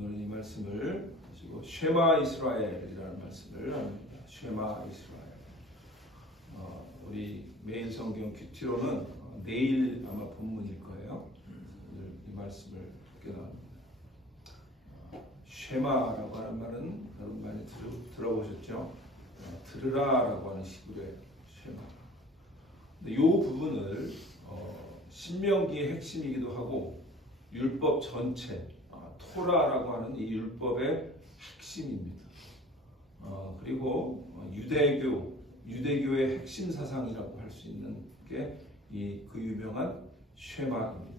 오늘 이 말씀을 가지고 쉐마 이스라엘이라는 말씀을 합니다. 쉐마 이스라엘. 우리 메인 성경 큐티로는 내일 아마 본문일 거예요. 오늘 이 말씀을 듣게 나옵니다. 쉐마라고 하는 말은 여러분 많이 들어보셨죠? 들으라라고 하는 히브리어예요. 쉐마. 근데 이 부분을 신명기의 핵심이기도 하고 율법 전체, 토라라고 하는 이 율법의 핵심입니다. 그리고 유대교의 핵심 사상이라고 할 수 있는 게 그 유명한 쉐마입니다.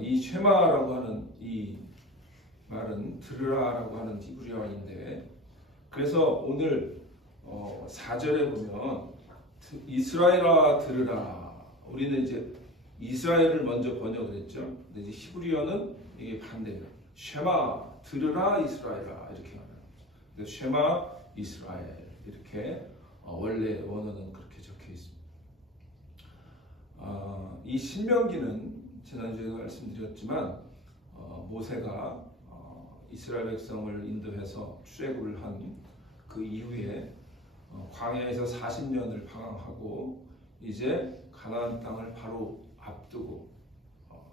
이 쉐마라고 하는 이 말은 들으라라고 하는 히브리어인데, 그래서 오늘 4절에 보면 이스라엘아 들으라. 우리는 이제 이스라엘을 먼저 번역을 했죠. 근데 이제 히브리어는 이게 반대예요. 쉐마 들으라 이스라엘아 이렇게 말합니다. 그래서 쉐마 이스라엘 이렇게 원래 원어는 그렇게 적혀 있습니다. 이 신명기는 지난주에도 말씀드렸지만 모세가 이스라엘 백성을 인도해서 출애굽을 한 그 이후에 광야에서 40년을 방황하고 이제 가나안 땅을 바로 앞두고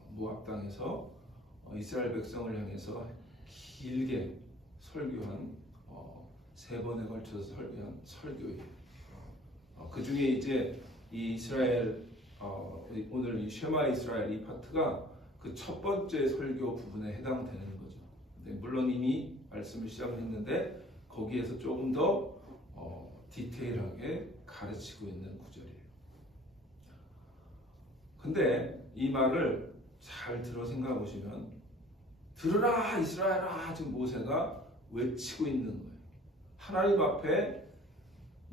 모압 땅에서 이스라엘 백성을 향해서 길게 설교한 3번에 걸쳐서 설교한 설교예요. 그 중에 이제 이 이스라엘 오늘 이 쉐마 이스라엘 이 파트가 그 첫 번째 설교 부분에 해당되는 거죠. 근데 물론 이미 말씀을 시작했는데 거기에서 조금 더 디테일하게 가르치고 있는 구절이에요. 근데 이 말을 잘 들어 생각해 보시면 들으라 이스라엘아 지금 모세가 외치고 있는 거예요. 하나님 앞에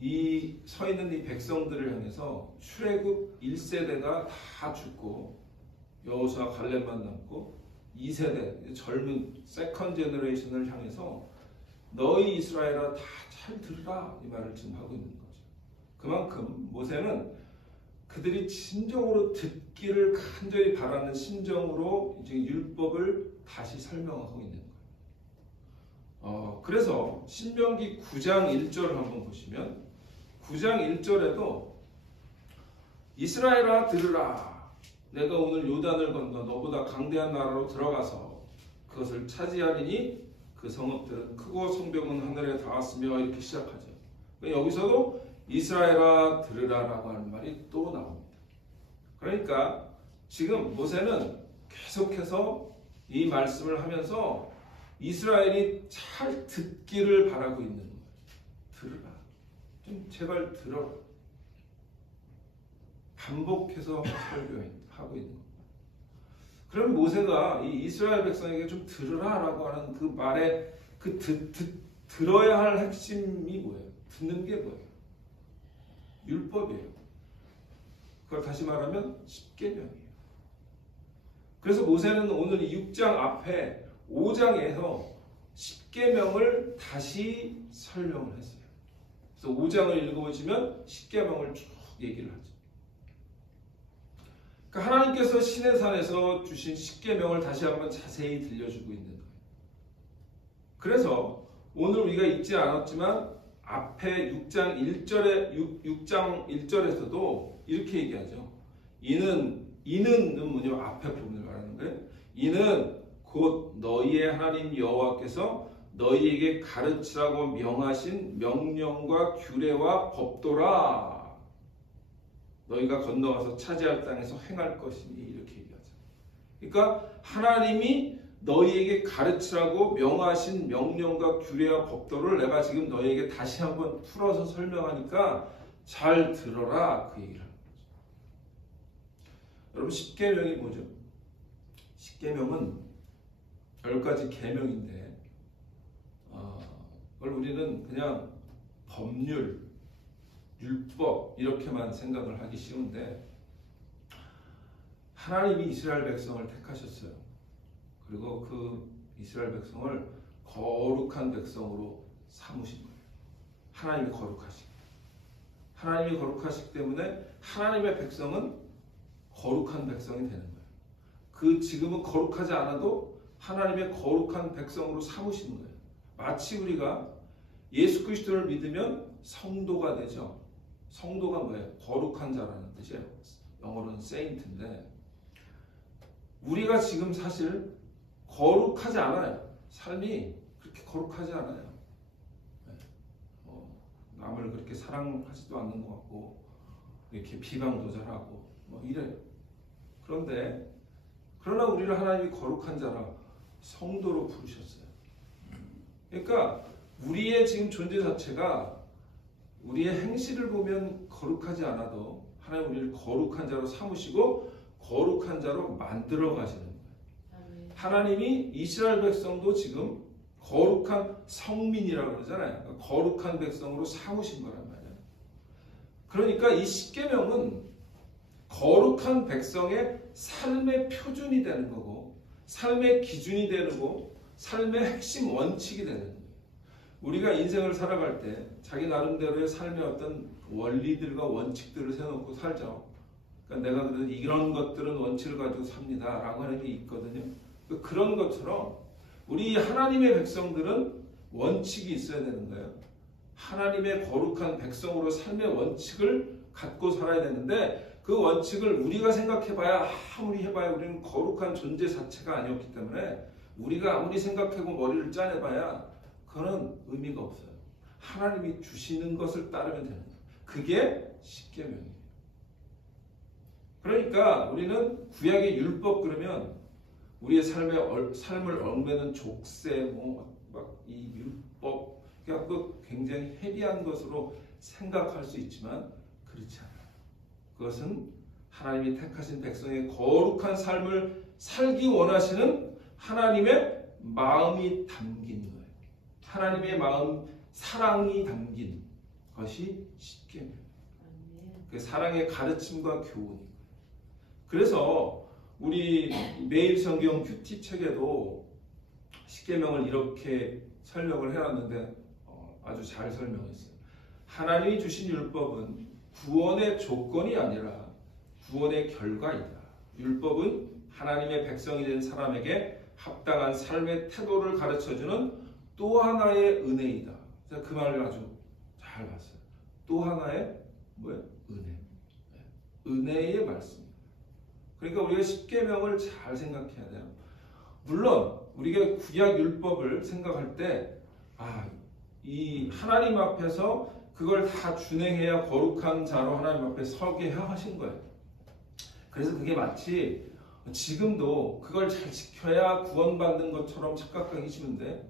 이 서 있는 이 백성들을 향해서 출애굽 1세대가 다 죽고 여호수아 갈렙만 남고 2세대 젊은 세컨 제너레이션을 향해서 너희 이스라엘아 다 잘 들으라 이 말을 지금 하고 있는 거죠. 그만큼 모세는 그들이 진정으로 듣기를 간절히 바라는 심정으로 이제 율법을 다시 설명하고 있는 거예요. 그래서 신명기 9장 1절을 한번 보시면 9장 1절에도 이스라엘아 들으라 내가 오늘 요단을 건너 너보다 강대한 나라로 들어가서 그것을 차지하리니 그 성읍들은 크고 성벽은 하늘에 닿았으며 이렇게 시작하죠. 여기서도 이스라엘아 들으라라고 하는 말이 또 나옵니다. 그러니까 지금 모세는 계속해서 이 말씀을 하면서 이스라엘이 잘 듣기를 바라고 있는 거예요. 들으라. 좀 제발 들어라. 반복해서 설교하고 있는 거예요. 그럼 모세가 이 이스라엘 백성에게 좀 들으라라고 하는 그 말에 그 들어야 할 핵심이 뭐예요? 듣는 게 뭐예요? 율법이에요. 그걸 다시 말하면 십계명이에요. 그래서 모세는 오늘 6장 앞에 5장에서 십계명을 다시 설명을 했어요. 그래서 5장을 읽어보시면 십계명을 쭉 얘기를 하죠. 그러니까 하나님께서 시내 산에서 주신 십계명을 다시 한번 자세히 들려주고 있는 거예요. 그래서 오늘 우리가 읽지 않았지만 앞에 6장 1절에서도 이렇게 얘기하죠. 이는은 뭐냐 앞에 부분을 말하는 거예요. 이는 곧 너희의 하나님 여호와께서 너희에게 가르치라고 명하신 명령과 규례와 법도라. 너희가 건너가서 차지할 땅에서 행할 것이니 이렇게 얘기하죠. 그러니까 하나님이 너희에게 가르치라고 명하신 명령과 규례와 법도를 내가 지금 너희에게 다시 한번 풀어서 설명하니까 잘 들어라 그 얘기를 하는 거죠. 여러분 십계명이 뭐죠? 십계명은 10가지 계명인데 그걸 우리는 그냥 법률, 율법 이렇게만 생각을 하기 쉬운데 하나님이 이스라엘 백성을 택하셨어요. 그리고 그 이스라엘 백성을 거룩한 백성으로 삼으신 거예요. 하나님이 거룩하시기. 하나님이 거룩하시기 때문에 하나님의 백성은 거룩한 백성이 되는 거예요. 지금은 거룩하지 않아도 하나님의 거룩한 백성으로 삼으시는 거예요. 마치 우리가 예수 그리스도를 믿으면 성도가 되죠. 성도가 뭐예요? 거룩한 자라는 뜻이에요. 영어로는 saint인데 우리가 지금 사실 거룩하지 않아요. 삶이 그렇게 거룩하지 않아요. 남을 그렇게 사랑하지도 않는 것 같고 이렇게 비방도 잘하고 이래요. 그러나 우리를 하나님이 거룩한 자라 성도로 부르셨어요. 그러니까 우리의 지금 존재 자체가 우리의 행실을 보면 거룩하지 않아도 하나님 우리를 거룩한 자로 삼으시고 거룩한 자로 만들어 가시는 거예요. 하나님이 이스라엘 백성도 지금 거룩한 성민이라고 그러잖아요. 그러니까 거룩한 백성으로 삼으신 거란 말이에요. 그러니까 이 십계명은 거룩한 백성의 삶의 표준이 되는 거고 삶의 기준이 되는 거고 삶의 핵심 원칙이 되는 거예요. 우리가 인생을 살아갈 때 자기 나름대로의 삶의 어떤 원리들과 원칙들을 세워놓고 살죠. 그러니까 내가 그래도 이런 것들은 원칙을 가지고 삽니다 라고 하는 게 있거든요. 그런 것처럼 우리 하나님의 백성들은 원칙이 있어야 되는 거예요. 하나님의 거룩한 백성으로 삶의 원칙을 갖고 살아야 되는데 그 원칙을 우리가 생각해봐야 아무리 해봐야 우리는 거룩한 존재 자체가 아니었기 때문에 우리가 아무리 생각하고 머리를 짜내봐야 그거는 의미가 없어요. 하나님이 주시는 것을 따르면 되는 거예요. 그게 십계명이에요. 그러니까 우리는 구약의 율법 그러면 우리의 삶을 얽매는 족쇄, 이 율법, 그래갖고 굉장히 헤비한 것으로 생각할 수 있지만 그렇지 않아요. 그것은 하나님이 택하신 백성의 거룩한 삶을 살기 원하시는 하나님의 마음이 담긴 거예요. 하나님의 마음, 사랑이 담긴 것이 십계명이에요. 그 사랑의 가르침과 교훈. 그래서 우리 매일 성경 큐티 책에도 십계명을 이렇게 설명을 해놨는데 아주 잘 설명했어요. 하나님이 주신 율법은 구원의 조건이 아니라 구원의 결과이다. 율법은 하나님의 백성이 된 사람에게 합당한 삶의 태도를 가르쳐주는 또 하나의 은혜이다. 제가 그 말을 아주 잘 봤어요. 또 하나의 은혜. 은혜의 말씀입니다. 그러니까 우리가 십계명을 잘 생각해야 돼요. 물론 우리가 구약 율법을 생각할 때 이 하나님 앞에서 그걸 다 준행해야 거룩한 자로 하나님 앞에 서게 하신 거예요. 그래서 그게 마치 지금도 그걸 잘 지켜야 구원받는 것처럼 착각하기 쉬운데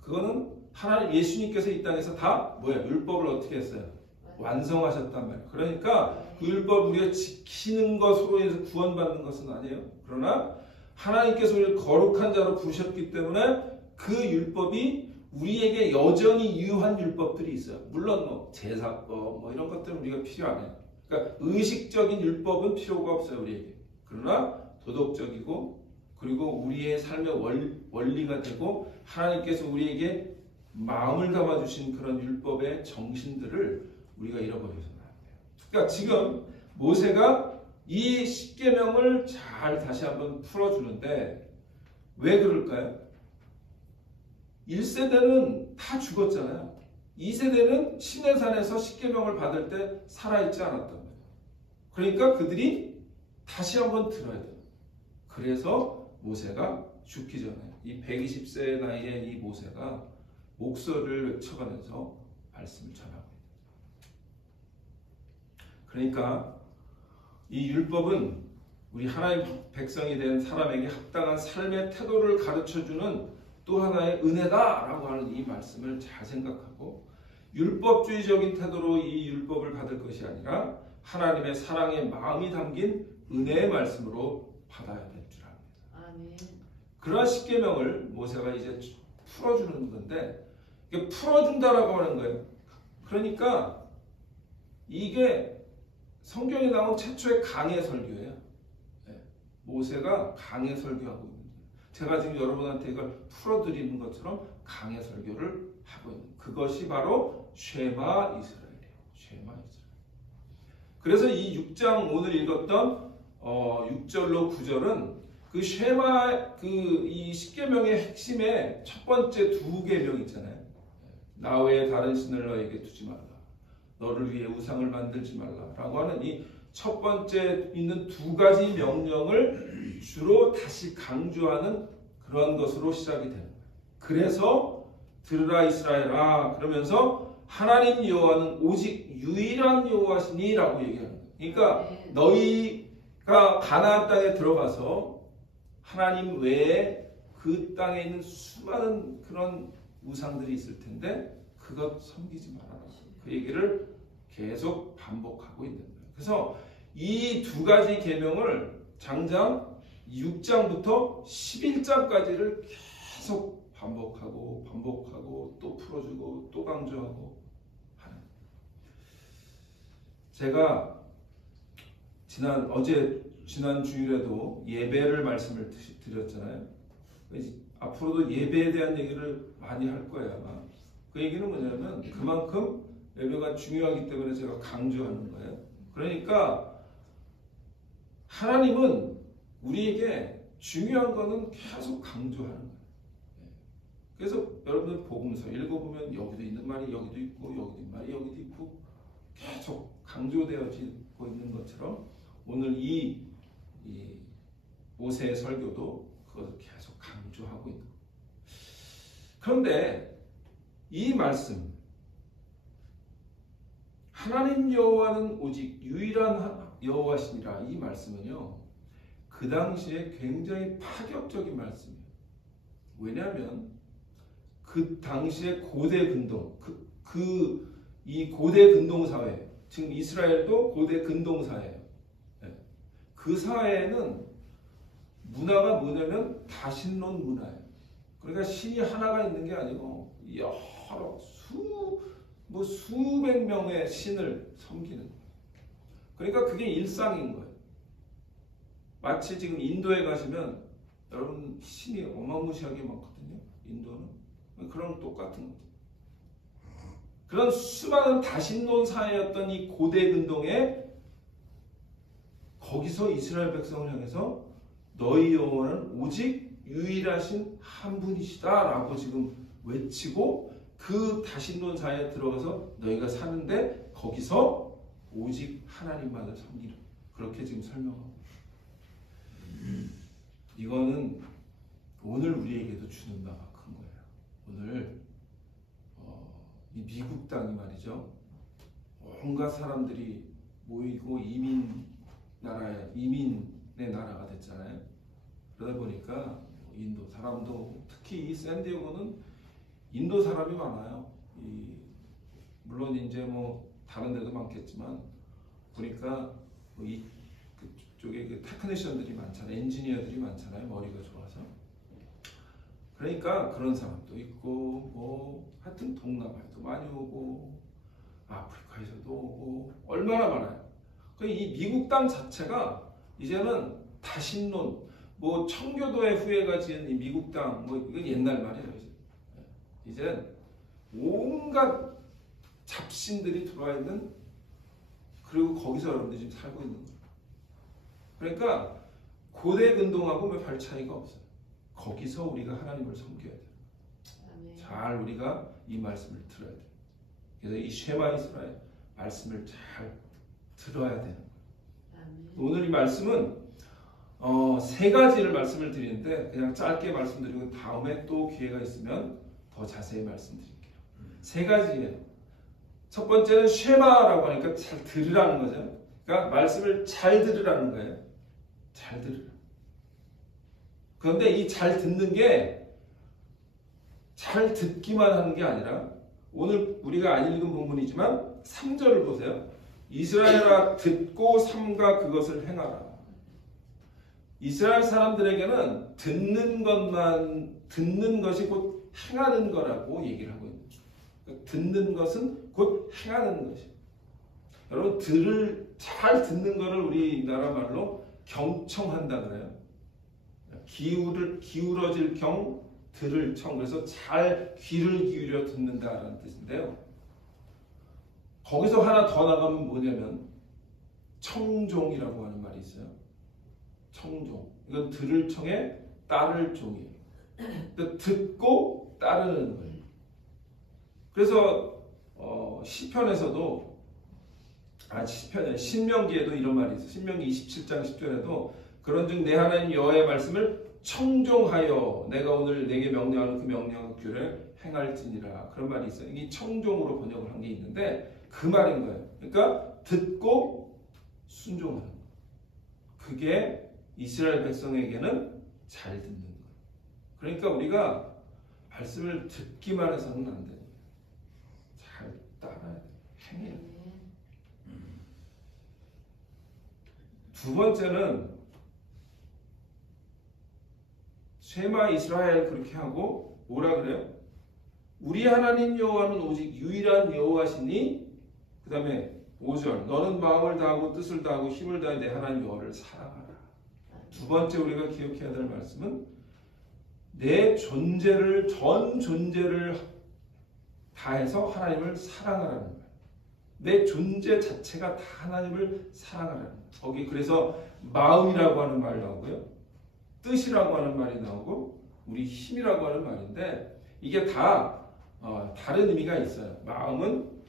그거는 하나님 예수님께서 이 땅에서 다 율법을 어떻게 했어요? 완성하셨단 말이에요. 그러니까 그 율법 우리가 지키는 것으로 해서 구원받는 것은 아니에요. 그러나 하나님께서 우리를 거룩한 자로 부르셨기 때문에 그 율법이 우리에게 여전히 유효한 율법들이 있어요. 물론 제사법 이런 것들은 우리가 필요 안 해요. 그러니까 의식적인 율법은 필요가 없어요, 우리에게. 그러나 도덕적이고 그리고 우리의 삶의 원리가 되고 하나님께서 우리에게 마음을 담아주신 그런 율법의 정신들을 우리가 잃어버려서는 안 돼요. 그러니까 지금 모세가 이 십계명을 잘 다시 한번 풀어주는데 왜 그럴까요? 1세대는 다 죽었잖아요. 2세대는 시내산에서 십계명을 받을 때 살아있지 않았단 말이에요. 그러니까 그들이 다시 한번 들어야 돼요. 그래서 모세가 죽기 전에 이 120세의 나이에 이 모세가 목소리를 외쳐가면서 말씀을 전하고 있다. 그러니까 이 율법은 우리 하나님 백성이 된 사람에게 합당한 삶의 태도를 가르쳐주는 또 하나의 은혜다라고 하는 이 말씀을 잘 생각하고 율법주의적인 태도로 이 율법을 받을 것이 아니라 하나님의 사랑의 마음이 담긴 은혜의 말씀으로 받아야 될 줄 압니다. 아멘. 그러한 십계명을 모세가 이제 풀어주는 건데 이게 풀어준다라고 하는 거예요. 그러니까 이게 성경에 나온 최초의 강해 설교예요. 모세가 강해 설교하고 있는 거예요. 제가 지금 여러분한테 이걸 풀어드리는 것처럼 강해 설교를 하고 있는 그것이 바로 쉐마 이스라엘이에요. 쉐마 이스라엘. 그래서 이 6장 오늘 읽었던 6절로 9절은 그 쉐마 이 10계명의 핵심의 첫 번째 두 계명 있잖아요. 나 외에 다른 신을 너에게 두지 말라. 너를 위해 우상을 만들지 말라라고 하는 이 첫 번째 있는 두 가지 명령을 주로 다시 강조하는 그런 것으로 시작이 되는 거예요. 그래서 들으라 이스라엘아 그러면서 하나님 여호와는 오직 유일한 여호와시니라고 얘기하는 거예요. 그러니까 너희가 가나안 땅에 들어가서 하나님 외에 그 땅에 있는 수많은 그런 우상들이 있을 텐데 그것 섬기지 말아라. 그 얘기를 계속 반복하고 있는 거예요. 그래서 이 두 가지 계명을 장장 6장부터 11장까지를 계속 반복하고 또 풀어주고 또 강조하고 하는. 제가 지난 주일에도 예배를 말씀을 드렸잖아요. 앞으로도 예배에 대한 얘기를 많이 할 거예요. 아마. 그 얘기는 뭐냐면 그만큼 예배가 중요하기 때문에 제가 강조하는 거예요. 그러니까 하나님은 우리에게 중요한 거는 계속 강조하는 거예요. 그래서 여러분들 복음서 읽어보면 여기도 있는 말이 여기도 있고 여기도 있는 말이 여기도 있고 계속 강조되어지고 있는 것처럼 오늘 이 모세의 설교도 그것을 계속 강조하고 있는 거예요. 그런데 이 말씀 하나님 여호와는 오직 유일한 여호와시니라 이 말씀은요 그 당시에 굉장히 파격적인 말씀이에요. 왜냐하면 그 당시에 고대 근동 이 고대 근동 사회 지금 이스라엘도 고대 근동 사회예요. 그 사회에는 문화가 뭐냐면 다신론 문화예요. 그러니까 신이 하나가 있는 게 아니고 여러 수백 명의 신을 섬기는 거예요. 그러니까 그게 일상인 거예요. 마치 지금 인도에 가시면 여러분 신이 어마무시하게 많거든요. 인도는 그런 똑같은 거죠. 그런 수많은 다신론 사회였던 이 고대 근동에 거기서 이스라엘 백성을 향해서 너희 여호와는 오직 유일하신 한 분이시다라고 지금 외치고 그 다신론 사회에 들어가서 너희가 사는데 거기서 오직 하나님만을 섬기라. 그렇게 지금 설명하고 이거는 오늘 우리에게도 주는 바가 큰 거예요. 오늘 이 미국 땅이 말이죠. 온갖 사람들이 모이고 이민의 나라가 됐잖아요. 그러다 보니까 인도 사람도 특히 이 샌디에고는 인도 사람이 많아요. 물론 이제 뭐 다른 데도 많겠지만 보니까 그쪽에 그 테크니션들이 많잖아요. 엔지니어들이 많잖아요. 머리가 좋아서. 그러니까 그런 사람도 있고 뭐 하여튼 동남아에도 많이 오고 아프리카에서도 오고 얼마나 많아요. 이 미국 땅 자체가 이제는 다신론 뭐 청교도의 후예가 지은 이 미국 땅 뭐 이건 옛날 말이에요. 이제 온갖 잡신들이 들어와 있는 그리고 거기서 여러분들이 지금 살고 있는 거예요. 그러니까 고대 근동하고 별 차이가 없어요. 거기서 우리가 하나님을 섬겨야 돼요. 잘 우리가 이 말씀을 들어야 돼요. 그래서 이 쉐마 이스라엘 말씀을 잘 들어야 되는 거예요. 오늘 이 말씀은 세 가지를 말씀을 드리는데 그냥 짧게 말씀드리고 다음에 또 기회가 있으면 더 자세히 말씀드릴게요. 세 가지예요. 첫 번째는 쉐마라고 하니까 잘 들으라는 거죠. 그러니까 말씀을 잘 들으라는 거예요. 잘 들으라. 그런데 이 잘 듣는 게 잘 듣기만 하는 게 아니라 오늘 우리가 안 읽은 본문이지만 3절을 보세요. 이스라엘아 듣고 삼가 그것을 행하라. 이스라엘 사람들에게는 듣는 것이 곧 행하는 거라고 얘기를 하고 있는 거예요. 듣는 것은 곧 행하는 것이에요. 여러분 잘 듣는 거를 우리나라 말로 경청한다 그래요. 기울어질 경, 들을 청. 그래서 잘 귀를 기울여 듣는다라는 뜻인데요. 거기서 하나 더 나가면 뭐냐면 청종이라고 하는 말이 있어요. 청종. 이건 들을 청에 따를 종이에요. 그러니까 듣고 따르는 거예요. 그래서 시편에서도 신명기에도 이런 말이 있어요. 신명기 27장 10절에도 그런즉 내 하나님 여호와의 말씀을 청종하여 내가 오늘 내게 명령하는 그 명령의 규례를 행할지니라. 그런 말이 있어요. 이게 청종으로 번역을 한 게 있는데 그 말인 거예요. 그러니까 듣고 순종하는 거. 그게 이스라엘 백성에게는 잘 듣는 거예요. 그러니까 우리가 말씀을 듣기만 해서는 안 돼요. 잘 따라야 돼요. 행해야 돼요. 두 번째는 쉐마 이스라엘 그렇게 하고 뭐라 그래요? 우리 하나님 여호와는 오직 유일한 여호와시니 그 다음에 5절 너는 마음을 다하고 뜻을 다하고 힘을 다해 내 하나님 여호와를 사랑하라. 두 번째 우리가 기억해야 될 말씀은 내 존재를 전 존재를 다해서 하나님을 사랑하라는 거예요. 내 존재 자체가 다 하나님을 사랑하라는 거예요. 거기 그래서 마음이라고 하는 말이 나오고요. 뜻이라고 하는 말이 나오고 우리 힘이라고 하는 말인데 이게 다 다른 의미가 있어요. 마음은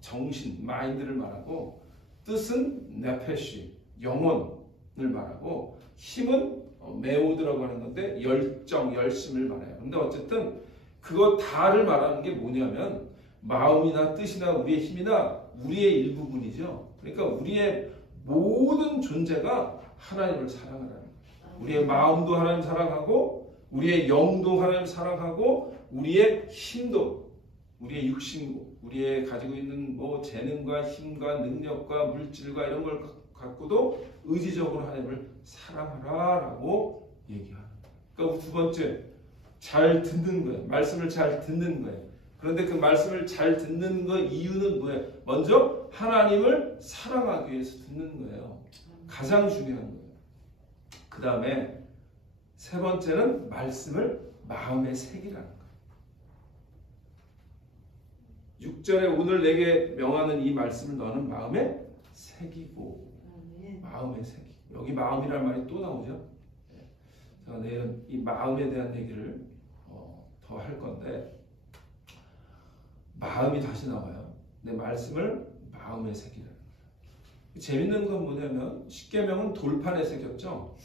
정신, 마인드를 말하고 뜻은 네페시, 영혼을 말하고 힘은 메오드라고 하는 건데 열정, 열심을 말해요. 근데 어쨌든 그거 다를 말하는 게 뭐냐면 마음이나 뜻이나 우리의 힘이나 우리의 일부분이죠. 그러니까 우리의 모든 존재가 하나님을 사랑하라는 거예요. 우리의 마음도 하나님 사랑하고 우리의 영도 하나님 사랑하고 우리의 힘도 우리의 육신 우리의 가지고 있는 뭐 재능과 힘과 능력과 물질과 이런 걸 갖고도 의지적으로 하나님을 사랑하라라고 얘기하는 거예요. 그러니까 두 번째 잘 듣는 거예요. 말씀을 잘 듣는 거예요. 그런데 그 말씀을 잘 듣는 거 이유는 뭐예요? 먼저 하나님을 사랑하기 위해서 듣는 거예요. 가장 중요한 거예요. 그 다음에 세 번째는 말씀을 마음에 새기라는 거예요. 6절에 오늘 내게 명하는 이 말씀을 너는 마음에 새기고 마음에 새기고 여기 마음이라는 말이 또 나오죠. 제가 내일은 이 마음에 대한 얘기를 더 할 건데 마음이 다시 나와요. 내 말씀을 마음에 새기라는 거예요. 재밌는 건 뭐냐면 십계명은 돌판에 새겼죠.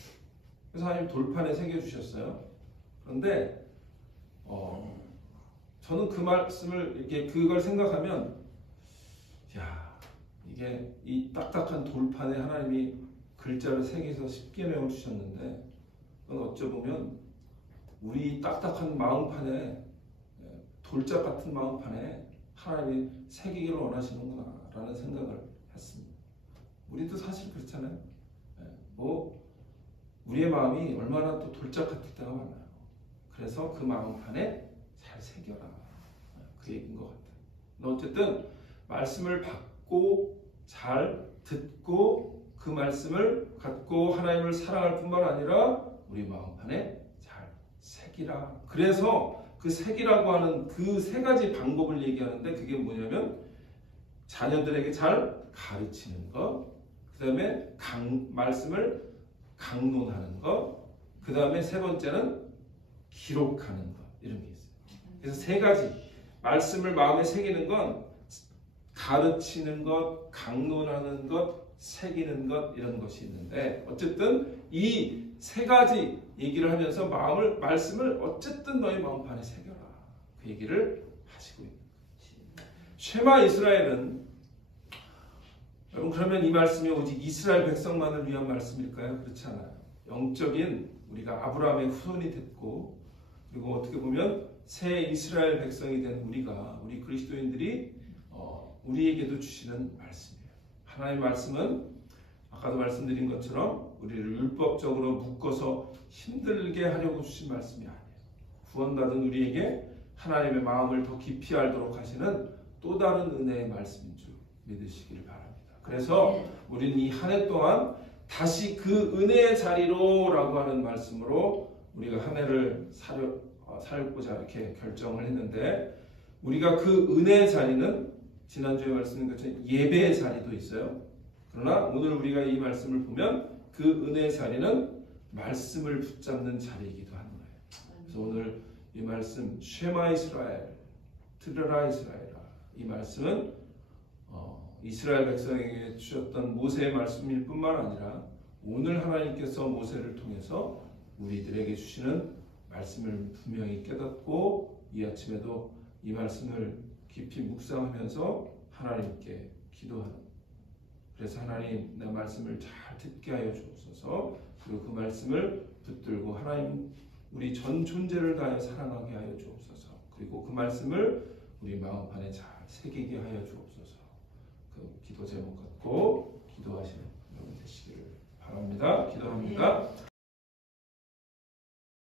그래서 하나님 돌판에 새겨주셨어요. 그런데 저는 그 말씀을 이렇게 그걸 생각하면 야 이게 이 딱딱한 돌판에 하나님이 글자를 새겨서 십계명을 주셨는데 그건 어쩌보면 우리 딱딱한 마음판에 돌짝 같은 마음판에 하나님이 새기기를 원하시는구나 라는 생각을 했습니다. 우리도 사실 그렇잖아요. 뭐 우리의 마음이 얼마나 또 돌짝 같을 때가 많아요. 그래서 그 마음판에 잘 새겨라. 그 얘기인 것 같아요. 근데 어쨌든 말씀을 받고 잘 듣고 그 말씀을 갖고 하나님을 사랑할 뿐만 아니라 우리 마음판에 잘 새기라. 그래서 그 새기라고 하는 그 세 가지 방법을 얘기하는데 그게 뭐냐면 자녀들에게 잘 가르치는 것, 그 다음에 말씀을 강론하는 것, 그 다음에 세 번째는 기록하는 것 이런 게 있어요. 그래서 세 가지 말씀을 마음에 새기는 건 가르치는 것, 강론하는 것, 새기는 것 이런 것이 있는데 어쨌든 이 세 가지 얘기를 하면서 말씀을 어쨌든 너희 마음판에 새겨라 그 얘기를 하시고 있는 거예요. 쉐마 이스라엘은 여러분 그러면 이 말씀이 오직 이스라엘 백성만을 위한 말씀일까요? 그렇지 않아요. 영적인 우리가 아브라함의 후손이 됐고 그리고 어떻게 보면 새 이스라엘 백성이 된 우리 그리스도인들이 우리에게도 주시는 말씀이에요. 하나님의 말씀은 아까도 말씀드린 것처럼 우리를 율법적으로 묶어서 힘들게 하려고 주신 말씀이 아니에요. 구원받은 우리에게 하나님의 마음을 더 깊이 알도록 하시는 또 다른 은혜의 말씀인 줄 믿으시기를 바랍니다. 그래서 우리는 이 한 해 동안 다시 그 은혜의 자리로라고 하는 말씀으로 우리가 한 해를 살고자 이렇게 결정을 했는데 우리가 그 은혜의 자리는 지난주에 말씀드린 것처럼 예배의 자리도 있어요. 그러나 오늘 우리가 이 말씀을 보면 그 은혜의 자리는 말씀을 붙잡는 자리이기도 하는 거예요. 그래서 오늘 이 말씀 쉐마 이스라엘, 들으라 이스라엘아, 이 말씀은 이스라엘 백성에게 주셨던 모세의 말씀일 뿐만 아니라 오늘 하나님께서 모세를 통해서 우리들에게 주시는 말씀을 분명히 깨닫고 이 아침에도 이 말씀을 깊이 묵상하면서 하나님께 기도하는, 그래서 하나님 내 말씀을 잘 듣게 하여 주옵소서. 그리고 그 말씀을 붙들고 하나님 우리 전 존재를 다하여 사랑하게 하여 주옵소서. 그리고 그 말씀을 우리 마음 안에 잘 새기게 하여 주옵소서. 그 기도 제목 갖고 기도하시는 여러분 되시기를 바랍니다. 기도합니다.